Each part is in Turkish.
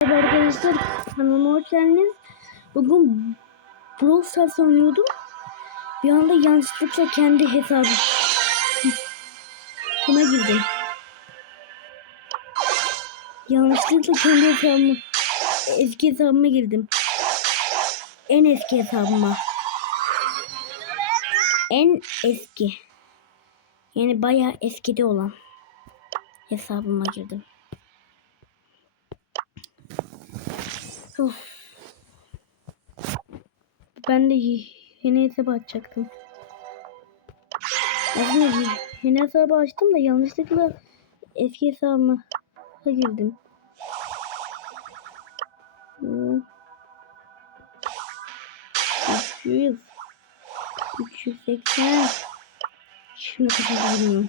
Merhaba arkadaşlar kanalıma hoş geldiniz. Bugün Brawl Stars oynuyordum. Bir anda yanlışlıkla kendi hesabım. Buna girdim. Yanlışlıkla kendi hesabıma, eski hesabıma girdim. En eski hesabıma. En eski. Yani bayağı eskide olan hesabıma girdim. Of. Ben de yeni hesabı açacaktım. Aslında yeni hesabı açtım da yanlışlıkla eski hesabıma girdim. Hmm. 300 380 Şuna kadar gidiyorum.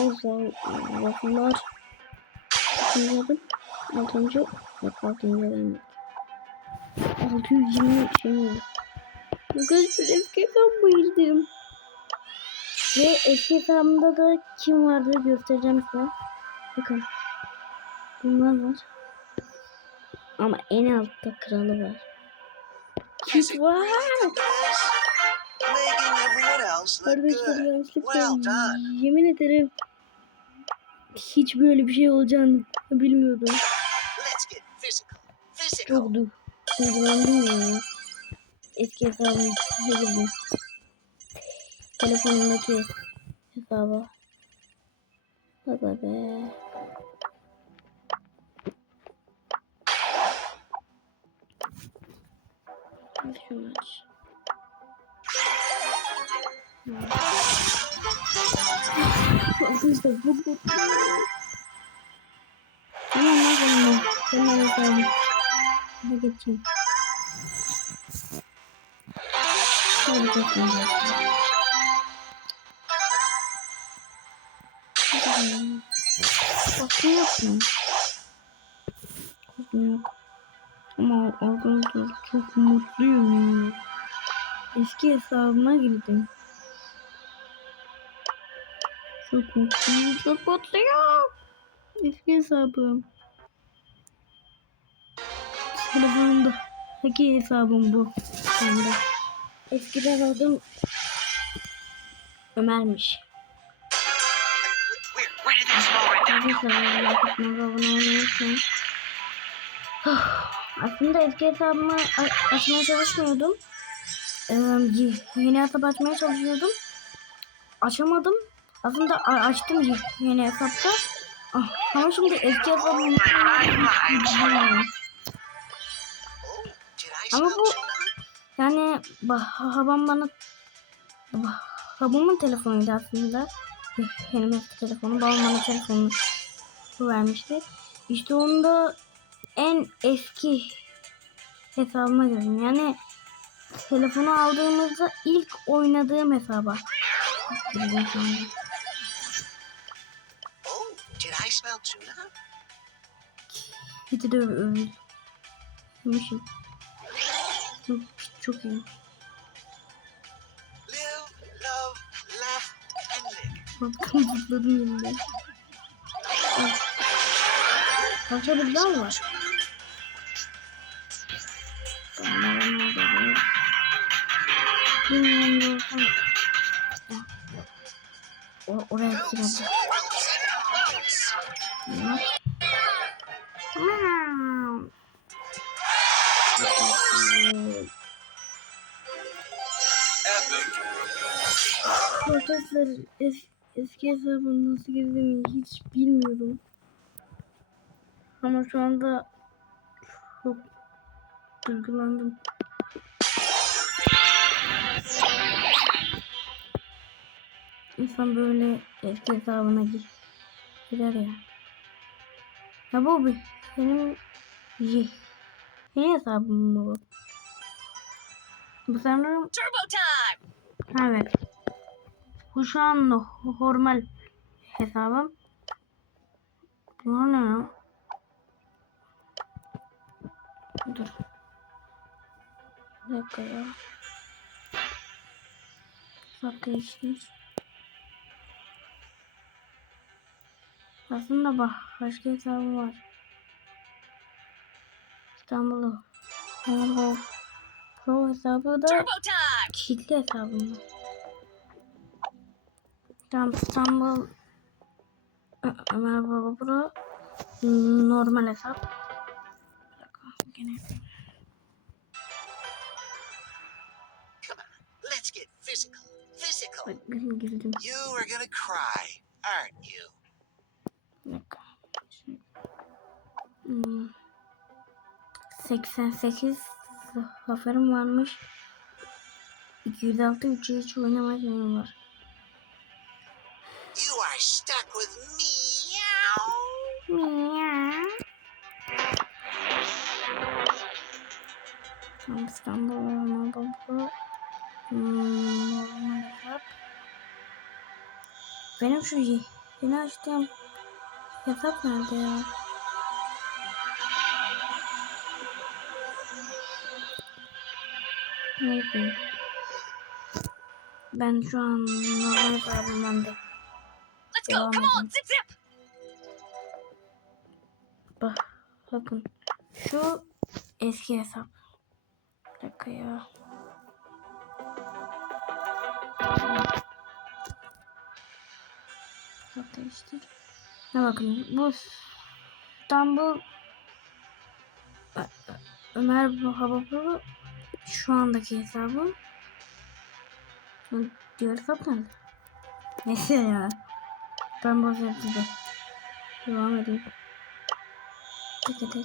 O zaman laflar Bilmiyorum. 6. Yok 6. vermek. 620 şimdi. Lucas Refke kapıydım. Ve eski hesabımda da kim vardı göstereceğim size. Bakın. Bunlar var. Ama en altta kralı var. Kit var. Arkadaşlar yanlışlıkla yemin ederim hiç böyle bir şey olacağını bilmiyordum. Let's get physical. Physical. Çok du duygulandım ya. Eski hesabıma girdim. Telefonumdaki hesaba. Baba be. Hadi şunu aç. Arkadaşlar bu bu. Tamam lan benim. Benim hesabım. Hadi geçeyim. Hadi geçeyim. Bakın yok mu? Bakın yok. Ama arkadaşlar çok mutluyum yani. Eski hesabıma girdim. Çok mutluyum, çok mutluyum. Eski hesabım. Telefonumda. Eski hesabım bu. Anda. Eskiden adım Ömer'miş. Aslında eski hesabımı açmaya çalışmıyordum. Ee, yeni hesap açmaya çalışıyordum. Açamadım. Aslında açtım yeni hesapta. Ah, Ama şimdi eski hesabımı Ama bu-? Yani babam bana babamın telefonuydu aslında. Benim eski telefonu. Babam bana telefonunu vermişti. İşte onda en eski hesabıma girdim. Yani telefonu aldığımızda ilk oynadığım hesaba girdim şu anda. Çok, çok iyi. Baktım zıpladım yerinde. Başka bir daha mı var? Bilmiyorum doğrusu. O, oraya girelim. Arkadaşlar es, eski hesabım nasıl girdiğimi hiç bilmiyorum. Ama şu anda çok duygulandım. İnsan böyle eski hesabına gir, girer ya. Ya bir benim ye- yeni hesabım mı bu? Bu sanırım Turbo time! Evet. Bu şu an normal hesabım. Bu ne ya? Dur. Bir dakika ya. Değiştir. Aslında bak başka hesabım var. İstanbul'u. Pro hesabı da kilitli hesabım var. İstanbul Ö- Ömer Baba Pro normal hesap. Gene let's get physical. You are gonna cry, aren't you? Hmm. 88 zaferim varmış. 206 3'e 3 oynama şeyim var. You are stuck with me. Miau. Tamam, İstanbul normal baba. Hmm. Benim şu ye- yeni açtığım hesap nerede ya? Neyse. Ben şu an normal go. Devam zip. Bak, bakın. Şu eski hesap. Dakika ya. Hesap değiştir. Ne bakın bu İstanbul Ömer Bababı şu andaki hesabım. Diğer hesap nerede? Neyse ya. Ben boş yaptım. Devam edeyim. Tek tek.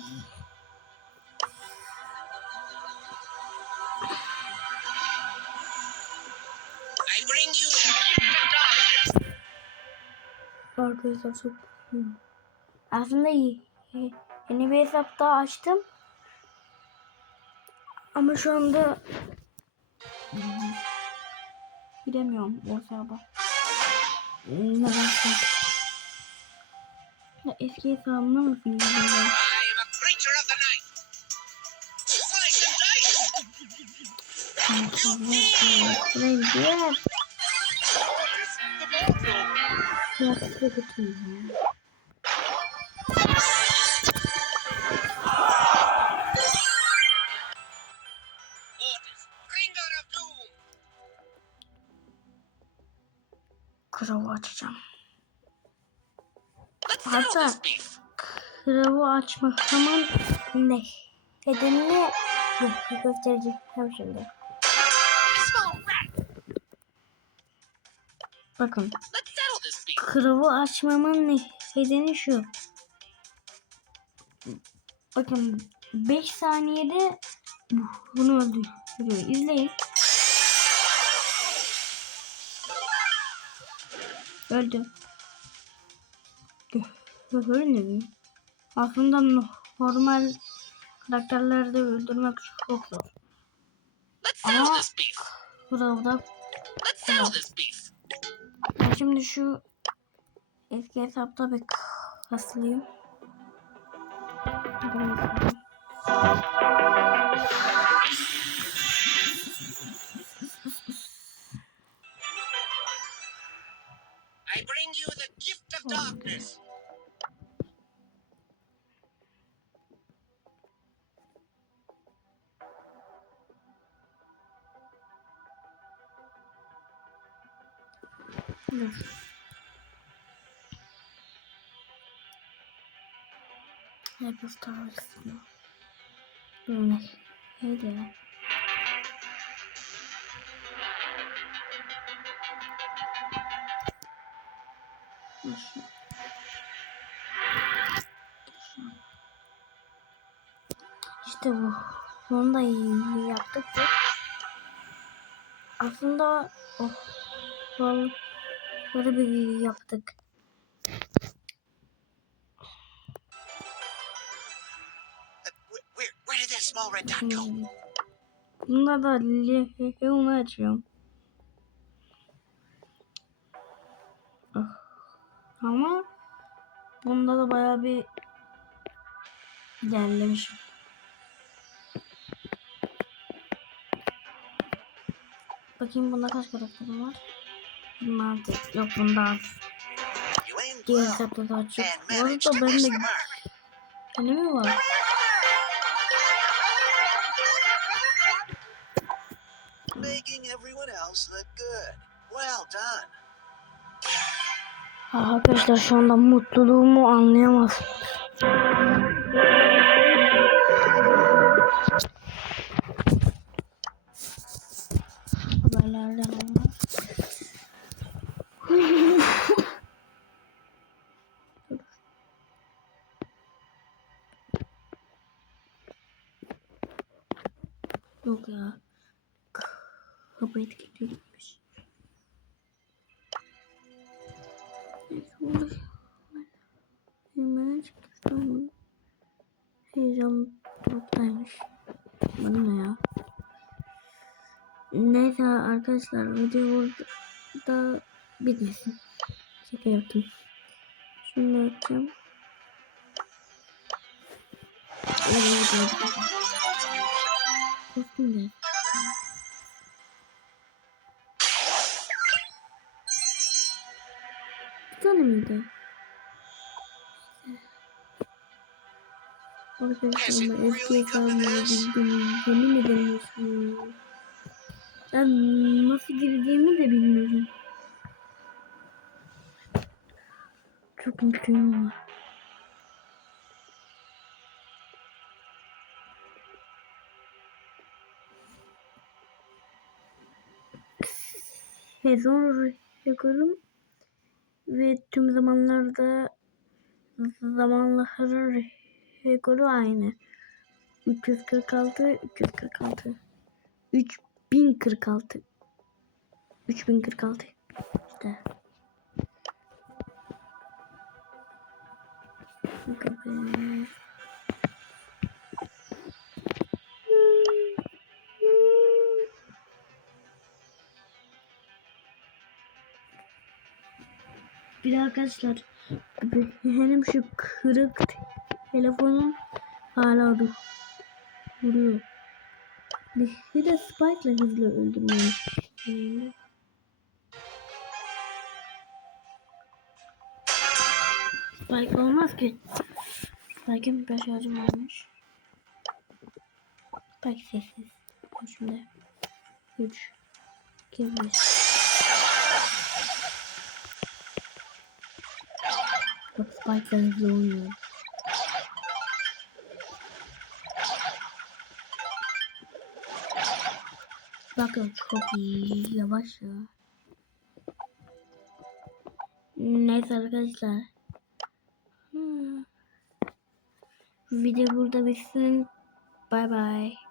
Arkadaşlar çok. Aslında iyi. Yeni bir hesap daha açtım. Ama şu anda giremiyorum o hesaba. Hmm, Nedense. Ya eski hesabımda mı bilmiyorum ben. I am a creature açacağım. Hatta- beef. Kralı açmamın ne? Nedenini gö- göstereceğim şimdi. Small rat. Bakın. Kralı açmamın ne- nedeni şu. Bakın 5 saniyede bunu öldürüyor. İzleyin. Öldü. Öldü mü? Aslında no- normal karakterlerde öldürmek çok zor. Ama-. Burada. Ben şimdi şu eski hesapta bir kasılayım. Dur. Hep istiyor. Böyle. Neydi ya? Nasıl? İşte bu. Bunu da iyi yaptık. Aslında oh, böyle bir yaptık. Dot go? Hmm. Bunda da Leon'u açıyorum. Ah. Ama bunda da bayağı bir ilerlemişim. Bakayım bunda kaç karakterim var? 26. Yok playing Diğer hesapta daha çok. Bu arada the mark. ne mi var? Making everyone else look good. Well done. Arkadaşlar şu anda mutluluğumu anlayamaz. Haberlerden. Yok ya. Kapı etiketi gitmiş. Hemen çıktım. Heyecan noktaymış. Bu ne ya? Neyse arkadaşlar video bitmesin. Şaka yaptım. Şunu da evet. Kostüm de. Bir tane miydi? Arkadaşlar ama eski hesabımı. Yemin ederim. Ben nasıl gireceğimi de bilmiyorum. Çok mutluyum ama. Sezon rekorum ve tüm zamanlarda zamanların rekoru aynı. 346 346 3046 3046 işte. Bir arkadaşlar benim şu kırık telefonum hala dur duruyor. Bir de Spike'la hızlı öldürmeyi. Spike olmaz ki. Spike'ın bir şarjım varmış. Spike sessiz. Dur Şimdi 3 2 1 Bak Spike'la hızlı oynuyor. Bakın çok iyi. Yavaş ya. Neyse arkadaşlar. Hmm. Video burada bitsin. Bye bye.